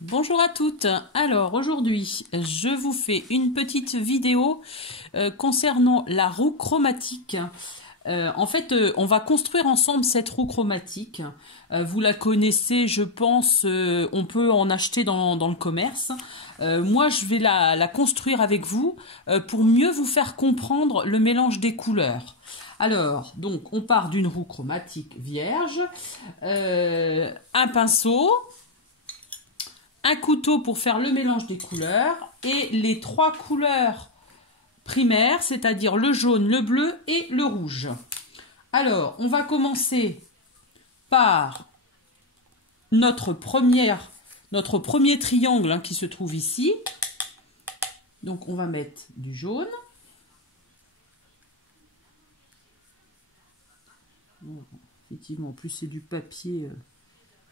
Bonjour à toutes. Alors aujourd'hui, je vous fais une petite vidéo concernant la roue chromatique. On va construire ensemble cette roue chromatique. Vous la connaissez, je pense, on peut en acheter dans le commerce. Moi, je vais la construire avec vous pour mieux vous faire comprendre le mélange des couleurs. Alors, donc, on part d'une roue chromatique vierge, un pinceau, un couteau pour faire le mélange des couleurs et les trois couleurs primaires, c'est-à-dire le jaune, le bleu et le rouge. Alors, on va commencer par notre premier triangle qui se trouve ici. Donc, on va mettre du jaune. Effectivement, en plus c'est du papier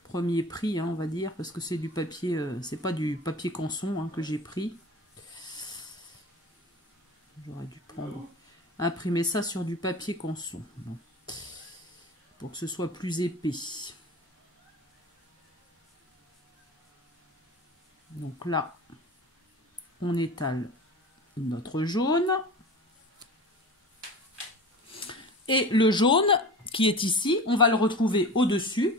premier prix, on va dire, parce que c'est du papier, c'est pas du papier canson que j'ai pris. J'aurais dû imprimer ça sur du papier canson, pour que ce soit plus épais. Donc là, on étale notre jaune. Et le jaune qui est ici, on va le retrouver au-dessus.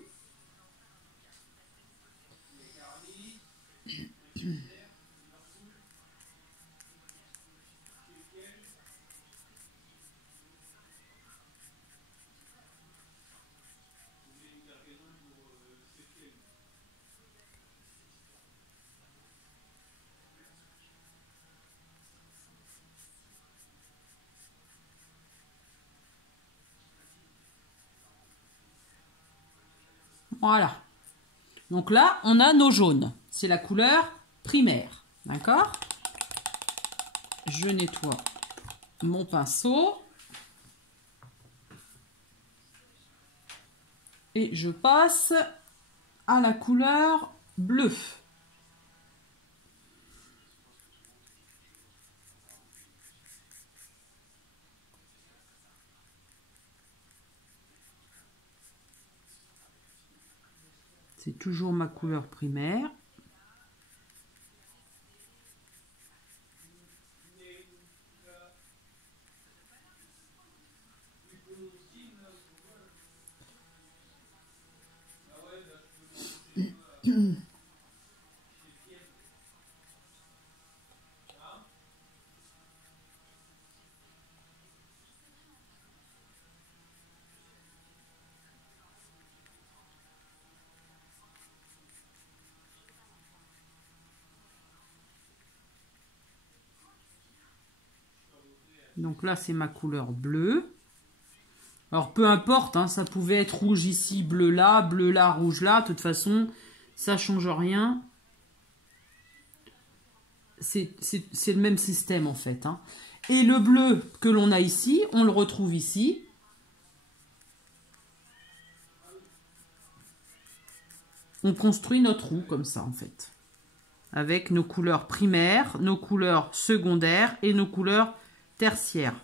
Voilà. Donc là, on a nos jaunes. C'est la couleur primaire. D'accord? Je nettoie mon pinceau. Et je passe à la couleur bleue. C'est toujours ma couleur primaire. Donc là, c'est ma couleur bleue. Alors, peu importe, ça pouvait être rouge ici, bleu là, rouge là. De toute façon, ça change rien. C'est le même système, en fait. Et le bleu que l'on a ici, on le retrouve ici. On construit notre roue comme ça, en fait. Avec nos couleurs primaires, nos couleurs secondaires et nos couleurs tertiaires.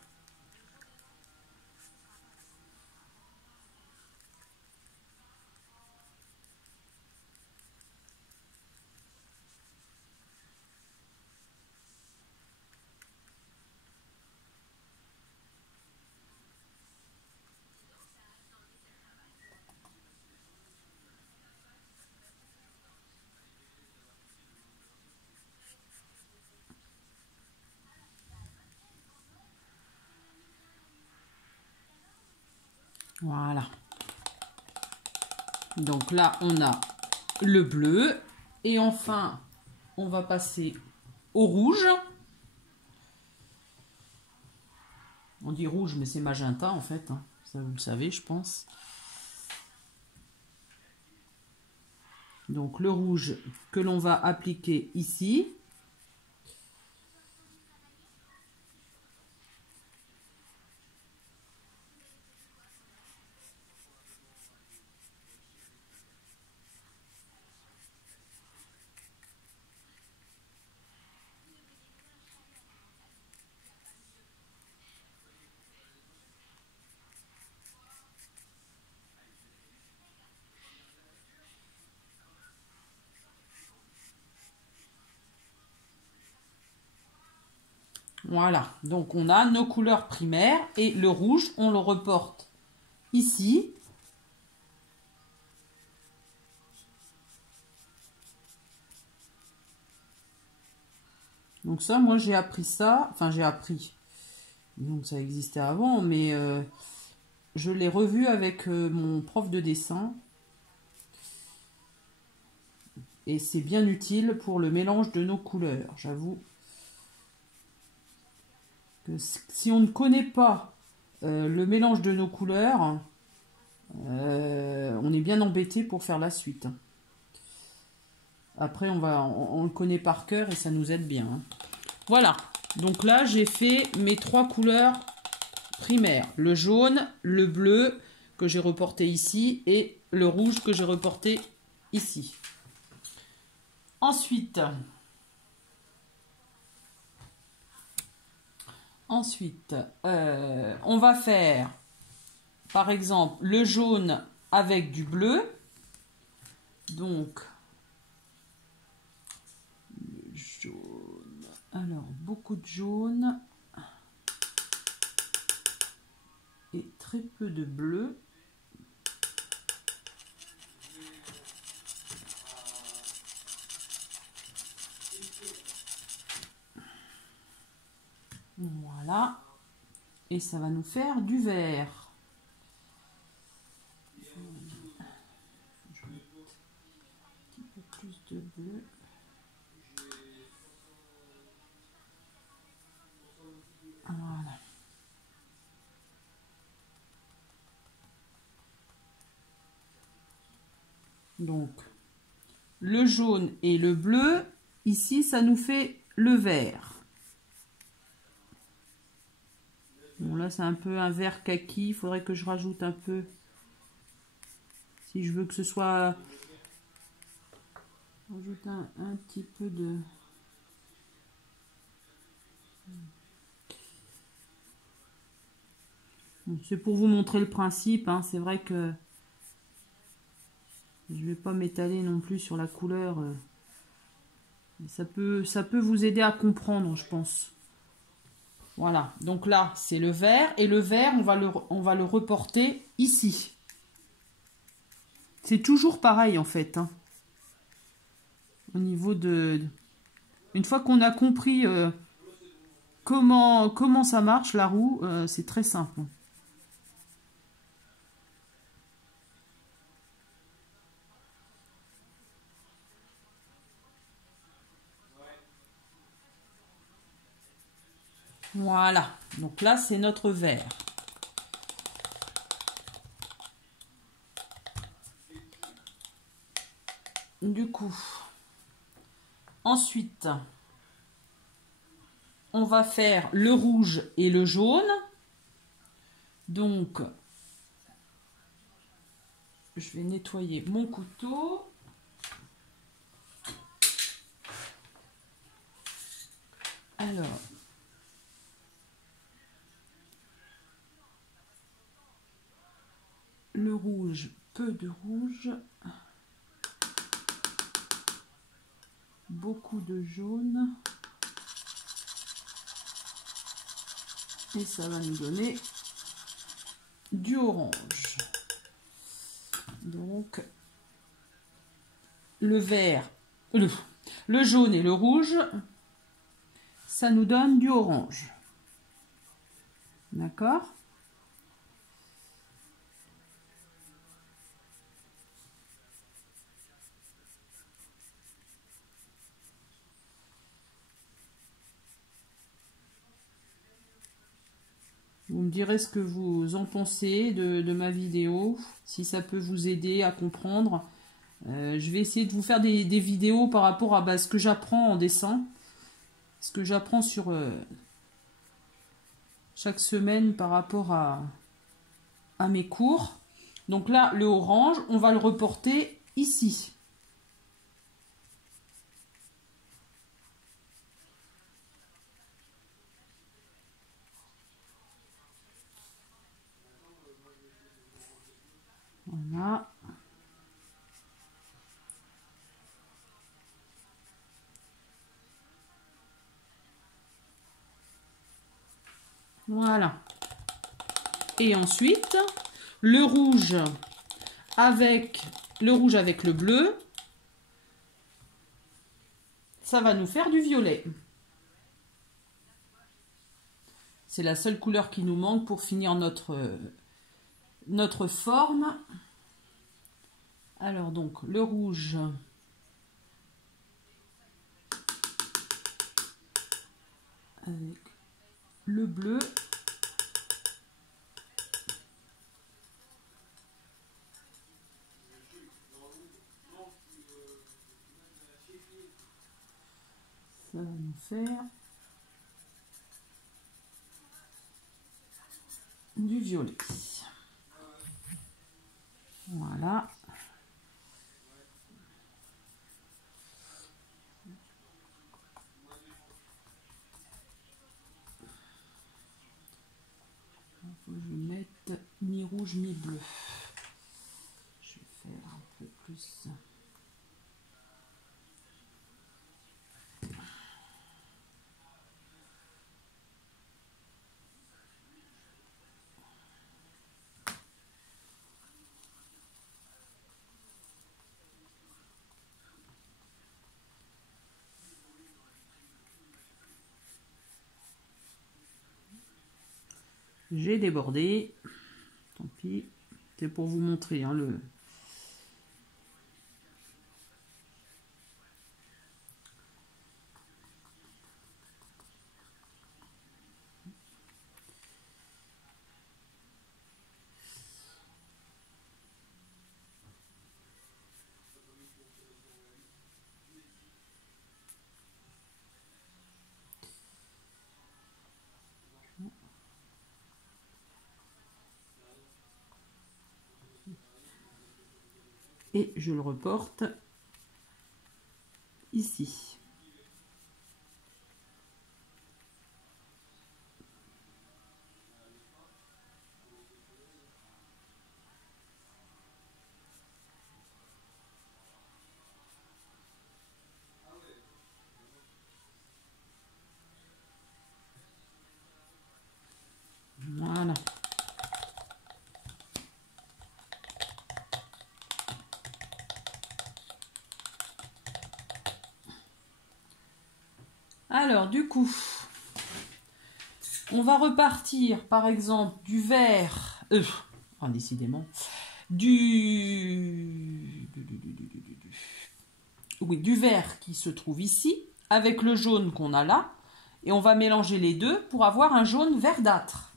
Voilà. Donc là, on a le bleu. Et enfin, on va passer au rouge. On dit rouge, mais c'est magenta en fait. Ça, vous le savez, je pense. Donc le rouge que l'on va appliquer ici. Voilà, donc on a nos couleurs primaires et le rouge, on le reporte ici. Donc ça, moi j'ai appris ça, enfin j'ai appris, donc ça existait avant, mais je l'ai revu avec mon prof de dessin. Et c'est bien utile pour le mélange de nos couleurs, j'avoue. Que si on ne connaît pas le mélange de nos couleurs, on est bien embêté pour faire la suite. Après, on le connaît par cœur et ça nous aide bien. Hein. Voilà, donc là j'ai fait mes 3 couleurs primaires. Le jaune, le bleu que j'ai reporté ici et le rouge que j'ai reporté ici. Ensuite, on va faire, par exemple, le jaune avec du bleu. Donc, le jaune. Alors, beaucoup de jaune et très peu de bleu. Voilà. Et ça va nous faire du vert. Je vais mettre un petit peu plus de bleu. Voilà. Donc, le jaune et le bleu, ici, ça nous fait le vert. Bon, là, c'est un peu un vert kaki. Il faudrait que je rajoute un peu. Si je veux que ce soit... Rajoute un petit peu de... Bon, c'est pour vous montrer le principe. Hein. C'est vrai que je ne vais pas m'étaler non plus sur la couleur. Ça peut vous aider à comprendre, je pense. Voilà, donc là, c'est le vert. Et le vert, on va le reporter ici. C'est toujours pareil, en fait. Hein. Au niveau de... Une fois qu'on a compris comment ça marche, la roue, c'est très simple. Voilà, donc là, c'est notre vert. Du coup, ensuite, on va faire le rouge et le jaune. Donc, je vais nettoyer mon couteau. Alors, le rouge, peu de rouge. Beaucoup de jaune. Et ça va nous donner du orange. Donc, le vert, le jaune et le rouge, ça nous donne du orange. D'accord ? Vous me direz ce que vous en pensez de ma vidéo, si ça peut vous aider à comprendre. Je vais essayer de vous faire des vidéos par rapport à ce que j'apprends en dessin, ce que j'apprends sur chaque semaine par rapport à mes cours. Donc là, le orange, on va le reporter ici. Voilà. Voilà. Et ensuite, le rouge avec le bleu, ça va nous faire du violet. C'est la seule couleur qui nous manque pour finir notre forme. Alors donc, le rouge avec le bleu. Ça va nous faire du violet. Voilà. Il faut que je mette ni rouge ni bleu. Je vais faire un peu plus. J'ai débordé. Tant pis. C'est pour vous montrer hein, le... Et je le reporte ici. Voilà. Alors, du coup, on va repartir, par exemple, du vert, décidément, du vert qui se trouve ici, avec le jaune qu'on a là, et on va mélanger les deux pour avoir un jaune verdâtre.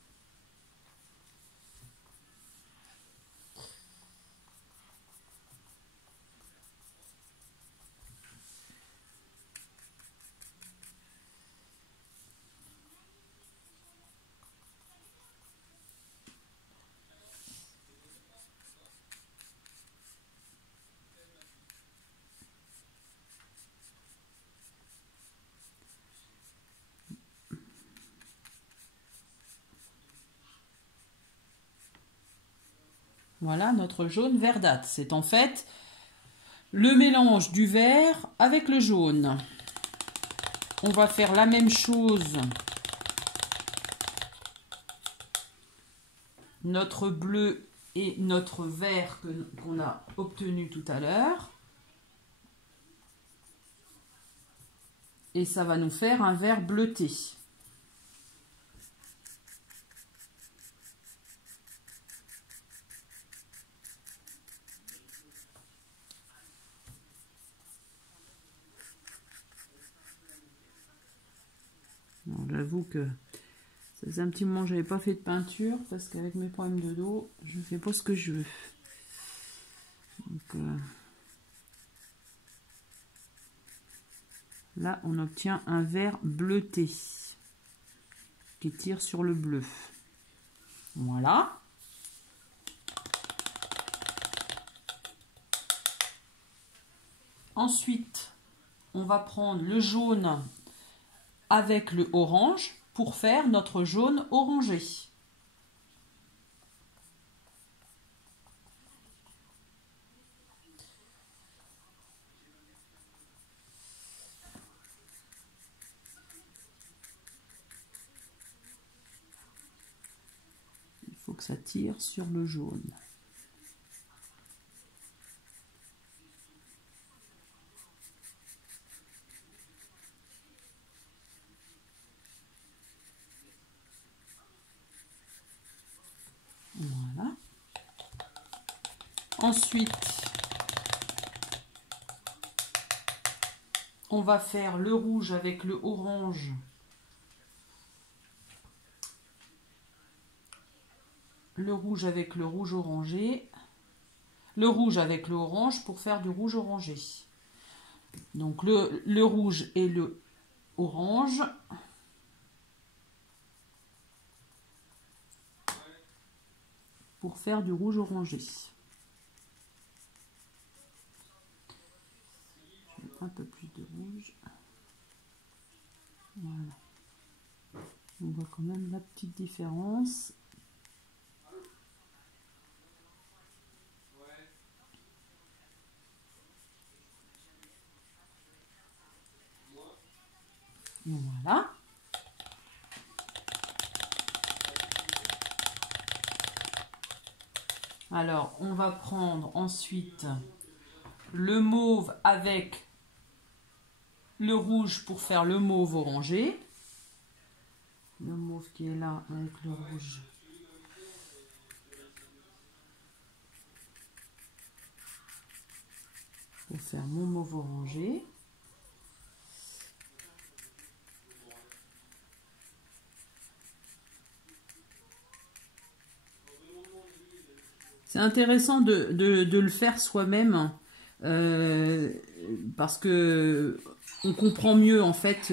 Voilà notre jaune verdâtre. C'est en fait le mélange du vert avec le jaune. On va faire la même chose. Notre bleu et notre vert qu'on a obtenu tout à l'heure. Et ça va nous faire un vert bleuté. J'avoue que ça faisait un petit moment que je n'avais pas fait de peinture parce qu'avec mes problèmes de dos, je ne fais pas ce que je veux. Donc, là, on obtient un vert bleuté qui tire sur le bleu. Voilà. Ensuite, on va prendre le jaune avec le orange pour faire notre jaune orangé. que ça tire sur le jaune. Voilà. Ensuite, on va faire le rouge avec le orange. Le rouge avec le rouge orangé. Le rouge avec le orange pour faire du rouge orangé. Donc le rouge et le orange. Pour faire du rouge orangé. Je vais mettre un peu plus de rouge. Voilà. On voit quand même la petite différence. Voilà. Alors, on va prendre ensuite le mauve avec le rouge pour faire le mauve orangé. Le mauve qui est là avec le rouge. Pour faire mon mauve orangé. C'est intéressant de le faire soi-même parce que on comprend mieux en fait.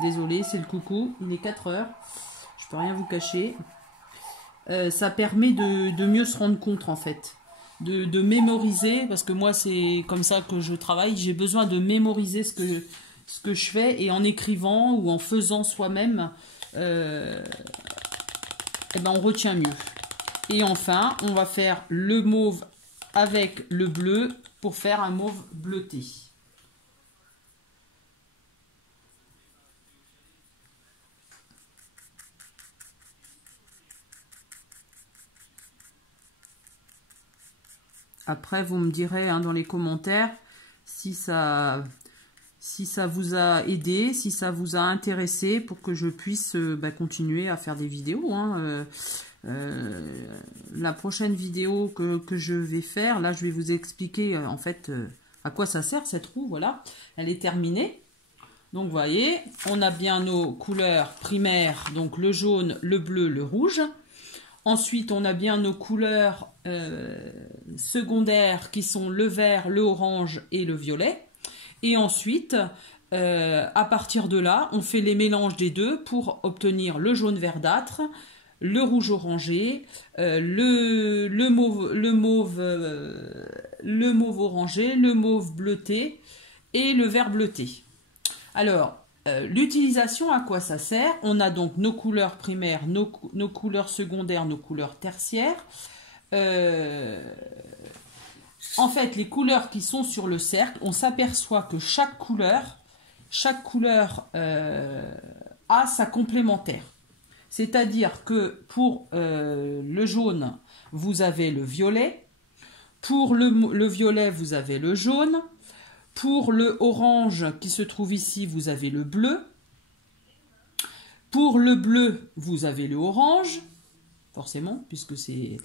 Désolé, c'est le coucou, il est 4 heures, je peux rien vous cacher. Ça permet de mieux se rendre compte en fait, de mémoriser, parce que moi c'est comme ça que je travaille, j'ai besoin de mémoriser ce que je fais, et en écrivant ou en faisant soi-même, on retient mieux. Et enfin, on va faire le mauve avec le bleu pour faire un mauve bleuté. Après, vous me direz dans les commentaires si ça vous a aidé, si ça vous a intéressé, pour que je puisse continuer à faire des vidéos. La prochaine vidéo que je vais faire, là je vais vous expliquer en fait à quoi ça sert cette roue. Voilà, elle est terminée. Donc vous voyez, on a bien nos couleurs primaires, donc le jaune, le bleu, le rouge. Ensuite, on a bien nos couleurs secondaires qui sont le vert, le orange et le violet. Et ensuite, à partir de là, on fait les mélanges des deux pour obtenir le jaune verdâtre, le rouge orangé, le mauve orangé, le mauve bleuté et le vert bleuté. Alors, l'utilisation, à quoi ça sert? On a donc nos couleurs primaires, nos couleurs secondaires, nos couleurs tertiaires. En fait, les couleurs qui sont sur le cercle, on s'aperçoit que chaque couleur a sa complémentaire. C'est-à-dire que pour le jaune, vous avez le violet. Pour le violet, vous avez le jaune. Pour le orange qui se trouve ici, vous avez le bleu. Pour le bleu, vous avez le orange. Forcément, puisque c'est...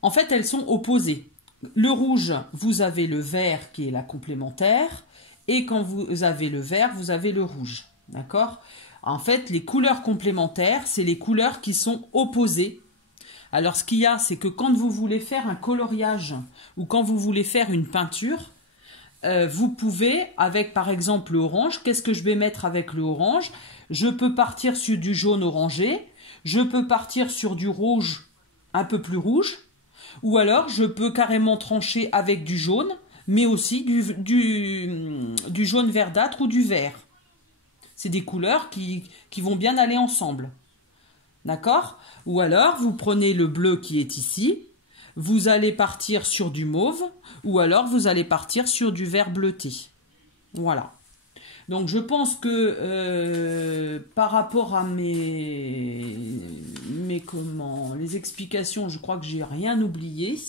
En fait, elles sont opposées. Le rouge, vous avez le vert qui est la complémentaire. Et quand vous avez le vert, vous avez le rouge. D'accord ? En fait, les couleurs complémentaires, c'est les couleurs qui sont opposées. Alors, ce qu'il y a, c'est que quand vous voulez faire un coloriage ou quand vous voulez faire une peinture, vous pouvez, avec par exemple le orange, qu'est-ce que je vais mettre avec le orange? Je peux partir sur du jaune orangé, je peux partir sur du rouge un peu plus rouge, ou alors je peux carrément trancher avec du jaune, mais aussi du jaune verdâtre ou du vert. C'est des couleurs qui vont bien aller ensemble. D'accord? Ou alors, vous prenez le bleu qui est ici, vous allez partir sur du mauve, ou alors vous allez partir sur du vert bleuté. Voilà. Donc je pense que par rapport à les explications, je crois que j'ai rien oublié.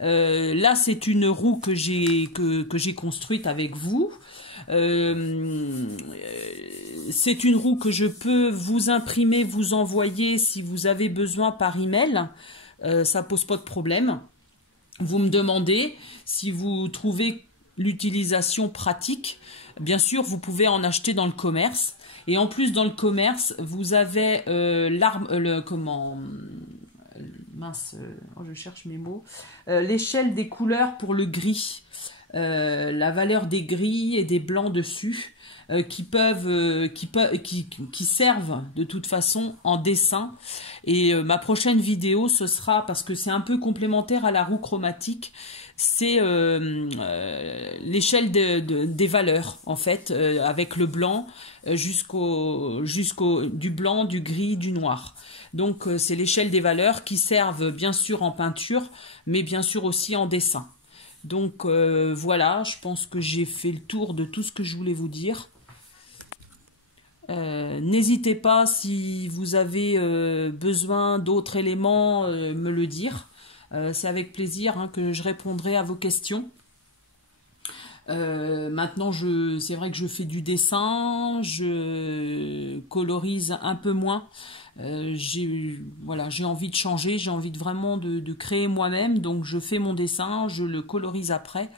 Là, c'est une roue que j'ai construite avec vous. C'est une roue que je peux vous imprimer, vous envoyer si vous avez besoin par email. Ça pose pas de problème. Vous me demandez si vous trouvez l'utilisation pratique. Bien sûr, vous pouvez en acheter dans le commerce. Et en plus, dans le commerce, vous avez je cherche mes mots. L'échelle des couleurs pour le gris. La valeur des gris et des blancs dessus. Qui servent de toute façon en dessin. Et ma prochaine vidéo, ce sera, parce que c'est un peu complémentaire à la roue chromatique, c'est l'échelle des valeurs, en fait, avec le blanc du blanc, du gris, du noir. Donc c'est l'échelle des valeurs qui servent bien sûr en peinture, mais bien sûr aussi en dessin. Donc voilà, je pense que j'ai fait le tour de tout ce que je voulais vous dire. N'hésitez pas, si vous avez besoin d'autres éléments, me le dire. C'est avec plaisir que je répondrai à vos questions. Maintenant, c'est vrai que je fais du dessin, je colorise un peu moins. J'ai envie de changer, j'ai envie vraiment de créer moi-même. Donc je fais mon dessin, je le colorise après.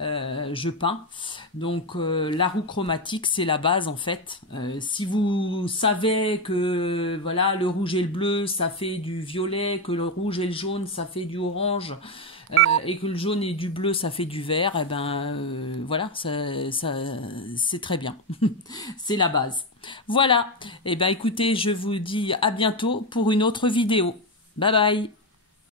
Je peins. Donc la roue chromatique, c'est la base en fait. Si vous savez que voilà, le rouge et le bleu ça fait du violet, que le rouge et le jaune ça fait du orange, et que le jaune et du bleu ça fait du vert, et ben voilà, c'est très bien. C'est la base. Voilà. Et ben écoutez, je vous dis à bientôt pour une autre vidéo. Bye bye.